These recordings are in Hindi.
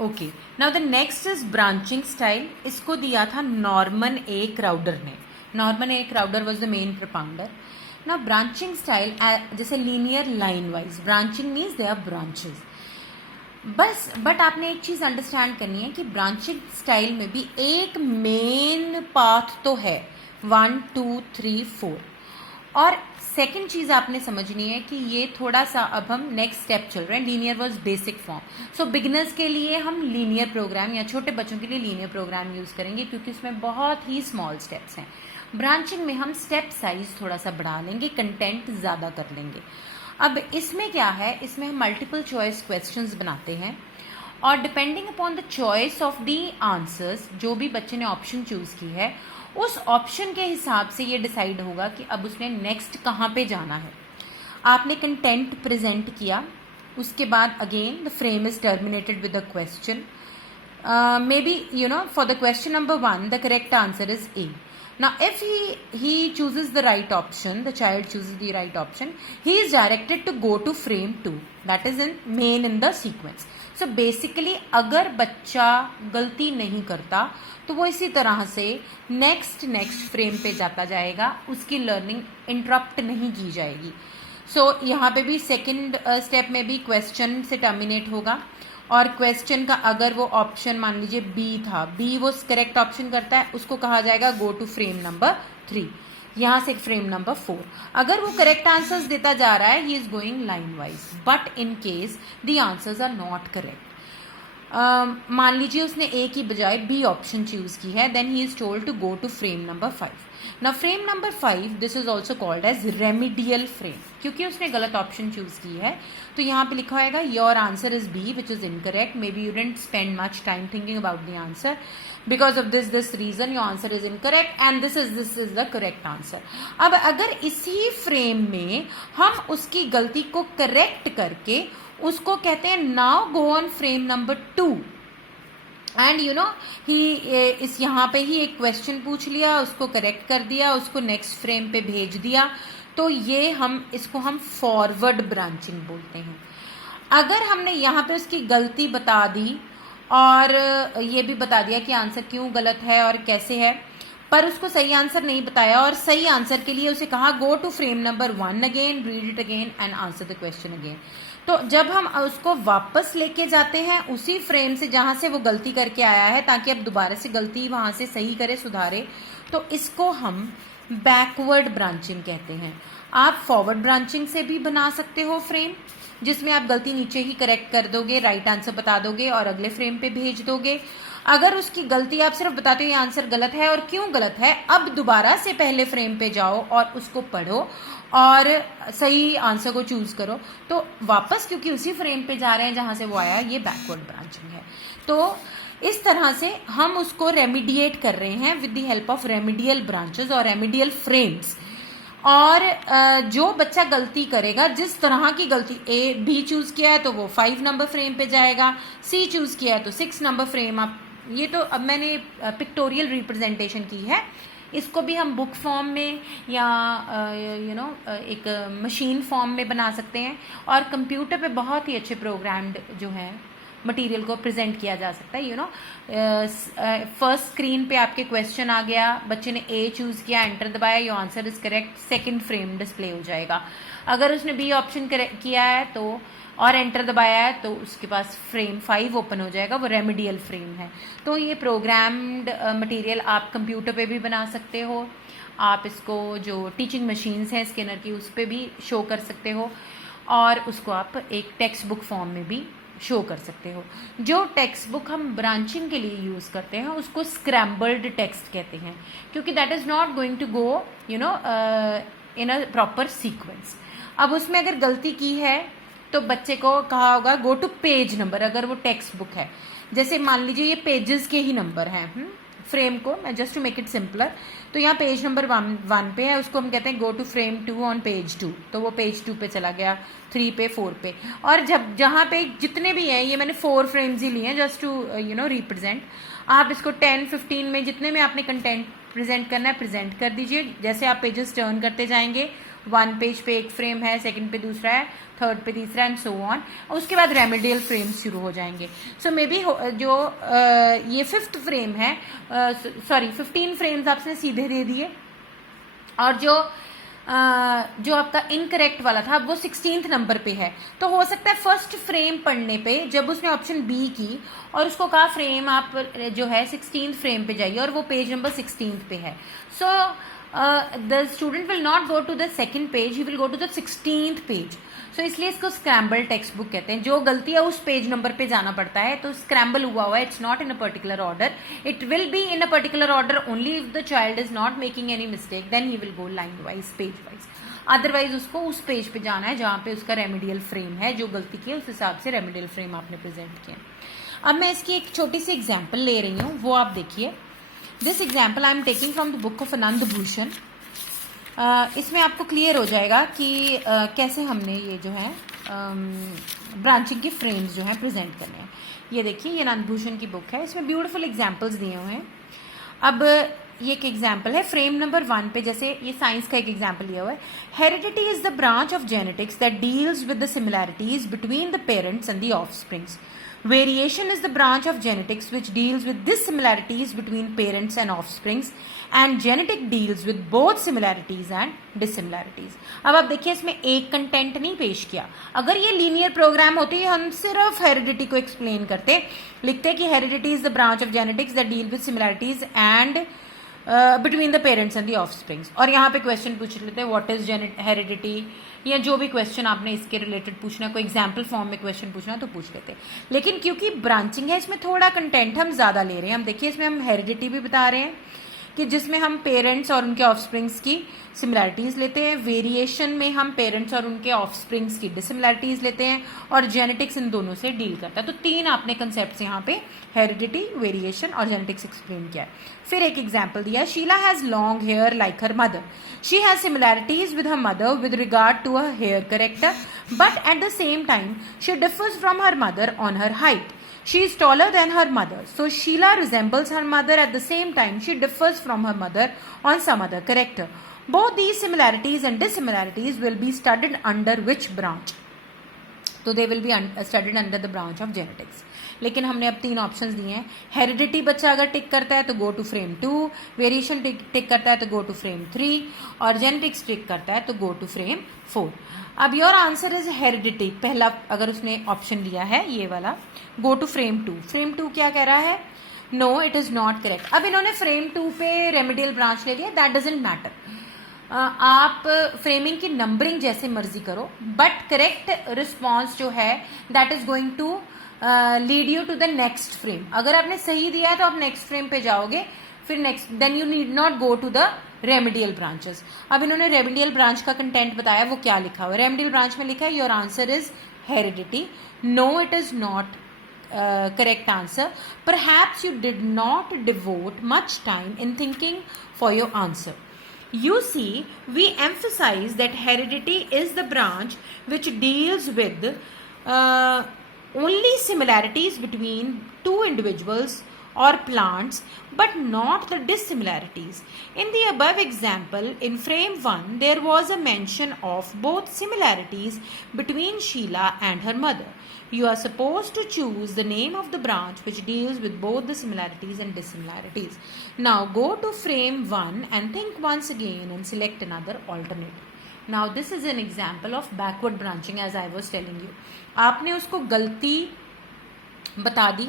Okay, now the next is branching style. इसको दिया था नॉर्मन ए क्राउडर ने। Norman A Crowder was the main propounder. Now branching style जैसे linear line wise branching means they are branches बस। बट आपने एक चीज अंडरस्टैंड करनी है कि ब्रांचिंग स्टाइल में भी एक मेन पाथ तो है, 1 2 3 4। और सेकंड चीज आपने समझनी है कि ये थोड़ा सा अब हम नेक्स्ट स्टेप चल रहे हैं। Linear was basic form, so beginners के लिए हम लीनियर प्रोग्राम या छोटे बच्चों के लिए लीनियर प्रोग्राम यूज करेंगे क्योंकि उसमें बहुत ही स्मॉल स्टेप्स हैं। ब्रांचिंग में हम स्टेप साइज थोड़ा सा बढ़ा लेंगे, कंटेंट ज्यादा कर लेंगे। अब इसमें क्या है, इसमें हम मल्टीपल चॉइस क्वेश्चंस बनाते हैं और depending upon the choice of the answers, जो भी बच्चे ने ऑप्शन चूज की है उस ऑप्शन के हिसाब से ये डिसाइड होगा कि अब उसने नेक्स्ट कहाँ पे जाना है। आपने कंटेंट प्रेजेंट किया, उसके बाद again the frame is terminated with a question. May be for the question number 1 the correct answer is a. Now, if he chooses the right option, the child chooses the right option, he is directed to go to frame 2. That is in the sequence. So basically, अगर बच्चा गलती नहीं करता तो वो इसी तरह से नेक्स्ट फ्रेम पे जाता जाएगा, उसकी लर्निंग इंटरप्ट नहीं की जाएगी। सो यहाँ पे भी सेकंड स्टेप में भी क्वेश्चन से टर्मिनेट होगा और क्वेश्चन का अगर वो ऑप्शन मान लीजिए बी था, बी वो करेक्ट ऑप्शन करता है, उसको कहा जाएगा गो टू फ्रेम नंबर 3, यहाँ से फ्रेम नंबर 4। अगर वो करेक्ट आंसर्स देता जा रहा है, he is going line wise. But in case the answers are not correct, मान लीजिए उसने ए की बजाय बी ऑप्शन चूज की है, then he is told to go to frame number 5। Now frame number 5 this is also called as remedial frame, क्योंकि उसने गलत ऑप्शन चूज की है तो यहाँ पे लिखा होगा your answer is B which is incorrect, maybe you didn't spend much time thinking about the answer, because of this reason your answer is incorrect and this is the correct answer. अब अगर इसी फ्रेम में हम उसकी गलती को करेक्ट करके उसको कहते हैं now go on frame number 2 and he इस यहाँ पे ही एक क्वेश्चन पूछ लिया, उसको करेक्ट कर दिया, उसको नेक्स्ट फ्रेम पे भेज दिया, तो ये इसको हम फॉरवर्ड ब्रांचिंग बोलते हैं। अगर हमने यहाँ पे उसकी गलती बता दी और ये भी बता दिया कि आंसर क्यों गलत है और कैसे है, पर उसको सही आंसर नहीं बताया और सही आंसर के लिए उसे कहा go to frame number 1 again, read it again and answer the question again, तो जब हम उसको वापस लेके जाते हैं उसी फ्रेम से जहां से वो गलती करके आया है, ताकि अब दोबारा से गलती वहां से सही करे, सुधारे, तो इसको हम बैकवर्ड ब्रांचिंग कहते हैं। आप फॉरवर्ड ब्रांचिंग से भी बना सकते हो फ्रेम, जिसमें आप गलती नीचे ही करेक्ट कर दोगे, राइट आंसर बता दोगे और अगले फ्रेम पे भेज दोगे। अगर उसकी गलती आप सिर्फ बताते हो ये आंसर गलत है और क्यों गलत है, अब दोबारा से पहले फ्रेम पे जाओ और उसको पढ़ो और सही आंसर को चूज करो, तो वापस क्योंकि उसी फ्रेम पे जा रहे हैं जहां से वो आया, ये बैकवर्ड ब्रांचिंग है। तो इस तरह से हम उसको रेमिडिएट कर रहे हैं with the help of remedial branches और रेमिडियल फ्रेम्स। और जो बच्चा गलती करेगा, जिस तरह की गलती, ए बी चूज किया है तो वो 5 नंबर फ्रेम पे जाएगा, सी चूज किया है तो 6 नंबर फ्रेम। आप ये तो अब मैंने पिक्टोरियल रिप्रेजेंटेशन की है, इसको भी हम बुक फॉर्म में या एक मशीन फॉर्म में बना सकते हैं और कंप्यूटर पे बहुत ही अच्छे प्रोग्राम्ड जो हैं मटेरियल को प्रेजेंट किया जा सकता है। फर्स्ट स्क्रीन पे आपके क्वेश्चन आ गया, बच्चे ने ए चूज किया, एंटर दबाया, your answer is correct, second frame display हो जाएगा। अगर उसने बी ऑप्शन किया है तो और एंटर दबाया है तो उसके पास फ्रेम 5 ओपन हो जाएगा, वो रेमिडियल फ्रेम है। तो ये प्रोग्राम्ड मटेरियल आप कंप्यूटर पे भी बना सकते हो, आप इसको जो टीचिंग मशीन्स हैं स्कैनर की उस पर भी शो कर सकते हो और उसको आप एक टेक्स्ट बुक फॉर्म में भी शो कर सकते हो। जो टेक्स्ट बुक हम ब्रांचिंग के लिए यूज करते हैं उसको स्क्रैम्बल्ड टेक्स्ट कहते हैं, क्योंकि that is not going to go in a proper sequence. अब उसमें अगर गलती की है तो बच्चे को कहा होगा गो टू पेज नंबर, अगर वो टेक्स्ट बुक है। जैसे मान लीजिए ये पेजेस के ही नंबर हैं फ्रेम को, just to make it simpler, तो यहाँ पेज नंबर 1 पे है, उसको हम कहते हैं go to frame 2 on page 2, तो वो पेज 2 पे चला गया, 3 पे, 4 पे। और जब जहाँ पे जितने भी हैं, ये मैंने 4 फ्रेम्स ही लिए हैं जस्ट टू रिप्रेजेंट। आप इसको 10-15 में जितने में आपने कंटेंट प्रेजेंट करना है प्रेजेंट कर दीजिए। जैसे आप पेजेस टर्न करते जाएंगे 1 पेज पे एक फ्रेम है, सेकंड पे दूसरा है, थर्ड पे तीसरा एंड सो ऑन। उसके बाद रेमेडियल फ्रेम्स शुरू हो जाएंगे। सो मे बी जो ये 5th फ्रेम है, सॉरी 15 फ्रेम्स आपने सीधे दे दिए, और जो आपका इनकरेक्ट वाला था वो 16th नंबर पे है। तो हो सकता है फर्स्ट फ्रेम पढ़ने पे जब उसने ऑप्शन बी की और उसको कहा फ्रेम आप जो है 16th फ्रेम पे जाइए, और वो पेज नंबर 16th पे है, so the student will not go to the second page, he will go to the 16th page. So इसलिए इसको स्क्रैम्बल टेक्स्ट बुक कहते हैं। जो गलती है उस पेज नंबर पे जाना पड़ता है, तो स्क्रैम्बल हुआ है, it's not in a particular order, it will be in a particular order only if the child is not making any mistake, then he will go line wise, page wise. Otherwise उसको उस पेज पे जाना है जहाँ पे उसका रेमेडियल फ्रेम है, जो गलती की है उस हिसाब से रेमेडियल फ्रेम आपने प्रेजेंट किया। अब मैं इसकी एक छोटी सी एग्जाम्पल ले रही हूँ, वो आप देखिए। This example I am taking from the book of Anand Bhushan. इसमें आपको क्लियर हो जाएगा कि कैसे हमने ये जो है ब्रांचिंग के फ्रेम्स जो हैं प्रेजेंट करने हैं। ये देखिए, ये आनंद भूषण की बुक है, इसमें ब्यूटीफुल एग्जाम्पल्स दिए हुए हैं। अब ये एक एग्जाम्पल है फ्रेम नंबर 1 पे, जैसे ये साइंस का एक एग्जाम्पल लिया हुआ है। Heredity is the branch of genetics that deals with the similarities between the parents and the offsprings. Variation is the branch of genetics which deals with dissimilarities between parents and offsprings, and genetic deals with both similarities and dissimilarities. अब आप देखिए, इसमें एक कंटेंट नहीं पेश किया। अगर ये लीनियर प्रोग्राम होती हम सिर्फ हेरिडिटी को एक्सप्लेन करते, लिखते कि heredity is the branch of genetics that deal with similarities and between the parents and the offsprings, और यहाँ पे क्वेश्चन पूछ लेते हैं व्हाट इज हेरिडिटी, या जो भी क्वेश्चन आपने इसके रिलेटेड पूछना, कोई एग्जाम्पल फॉर्म में क्वेश्चन पूछना तो पूछ लेते। लेकिन क्योंकि ब्रांचिंग है, इसमें थोड़ा कंटेंट हम ज़्यादा ले रहे हैं। हम देखिए, इसमें हम हेरिडिटी भी बता रहे हैं कि जिसमें हम पेरेंट्स और उनके ऑफस्प्रिंग्स की सिमिलैरिटीज़ लेते हैं, वेरिएशन में हम पेरेंट्स और उनके ऑफस्प्रिंग्स की डिसिमिलैरिटीज़ लेते हैं, और जेनेटिक्स इन दोनों से डील करता है। तो 3 आपने कंसेप्ट यहाँ पे हेरिडिटी, वेरिएशन और जेनेटिक्स एक्सप्लेन किया है। फिर एक एग्जाम्पल दिया, Sheela has long hair like her mother, she has similarities with her mother with regard to her hair character, but at the same time she differs from her mother on her height. She is taller than her mother, so Sheila resembles her mother. At the same time, she differs from her mother on some other character. Both these similarities and dissimilarities will be studied under which branch? तो they will be studied under the branch of genetics. लेकिन हमने अब 3 ऑप्शंस दिए हैं। हेरिडिटी बच्चा अगर टिक करता है तो गो टू फ्रेम 2, वेरिएशन टिक करता है तो गो टू फ्रेम 3, और जेनेटिक्स टिक करता है तो गो टू फ्रेम 4। अब योर आंसर इज हेरिडिटी, पहला अगर उसने ऑप्शन लिया है ये वाला, गो टू फ्रेम 2। फ्रेम 2 क्या कह रहा है? No, it is not correct. अब इन्होंने फ्रेम 2 पे रेमेडियल ब्रांच ले लिया, दैट डजेंट मैटर। आप फ्रेमिंग की नंबरिंग जैसे मर्जी करो, बट करेक्ट रिस्पॉन्स जो है that is going to lead you to the next frame. अगर आपने सही दिया है तो आप नेक्स्ट फ्रेम पे जाओगे, फिर next, then you need not go to the remedial branches. अब इन्होंने रेमेडियल ब्रांच का कंटेंट बताया, वो क्या लिखा हुआ है? रेमेडियल ब्रांच में लिखा है your answer is heredity. No, it is not correct answer. Perhaps you did not devote much time in thinking for your answer. You see, we emphasize that heredity is the branch which deals with only similarities between two individuals or plants, but not the dissimilarities. In the above example, in frame 1, there was a mention of both similarities between Sheila and her mother. You are supposed to choose the name of the branch which deals with both the similarities and dissimilarities. Now go to frame 1 and think once again and select another alternative. Now this is an example of backward branching, as I was telling you. आपने उसको गलती बता दी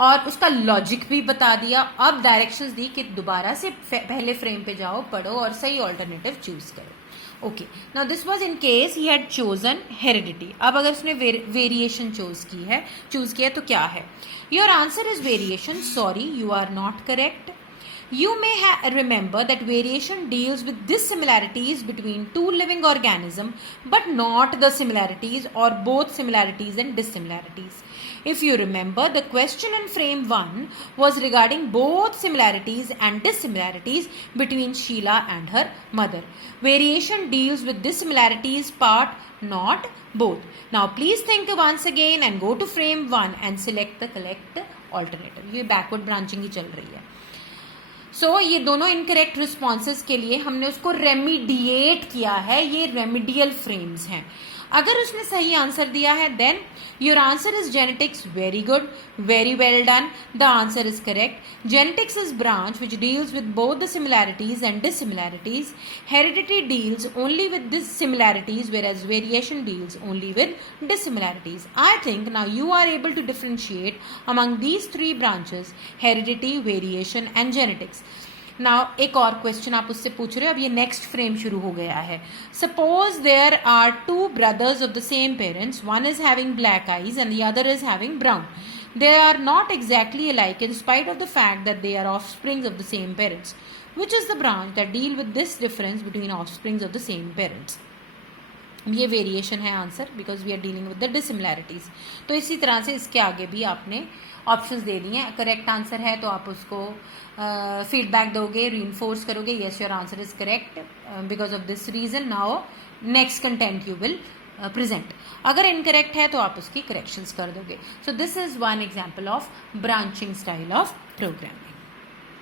और उसका लॉजिक भी बता दिया, अब डायरेक्शंस दी कि दोबारा से पहले फ्रेम पे जाओ, पढ़ो और सही ऑल्टरनेटिव चूज करो। Okay, now this was in case he had chosen heredity. अब अगर उसने वेरिएशन चूज किया तो क्या है? Your answer is variation. Sorry, you are not correct. You may remember that variation deals with dissimilarities between two living organisms, but not the similarities or both similarities and dissimilarities. If you remember, the question in frame 1 was regarding both similarities and dissimilarities between Sheila and her mother. Variation deals with dissimilarities part, not both. Now please think once again and go to frame 1 and select the correct alternative. ये backward branching ही चल रही है। सो ये दोनों इनकरेक्ट रिस्पॉन्सेज के लिए हमने उसको रेमिडिएट किया है, ये रेमिडियल फ्रेम्स हैं। अगर उसने सही आंसर दिया है then your answer is genetics, very good, very well done, the answer is correct. Genetics is branch which deals with both the similarities and dissimilarities. Heredity deals only with this similarities whereas variation deals only with dissimilarities. I think now you are able to differentiate among these three branches: heredity, variation and genetics. Now एक और क्वेश्चन आप उससे पूछ रहे हो, अब ये नेक्स्ट फ्रेम शुरू हो गया है। Suppose there are two brothers of the same parents, one is having black eyes and the other is having brown. They are not exactly alike in spite of the fact that they are offsprings of the same parents. Which is the branch that deal with this difference between offsprings of the same parents? ये वेरिएशन है answer, because we are dealing with the dissimilarities. तो इसी तरह से इसके आगे भी आपने ऑप्शंस दे दिए हैं. करेक्ट आंसर है तो आप उसको फीडबैक दोगे, रीइंफोर्स करोगे, yes your answer is correct because of this reason. Now next content you will present. अगर इनकरेक्ट है तो आप उसकी करेक्शंस कर दोगे. So this is one example of branching style of programming.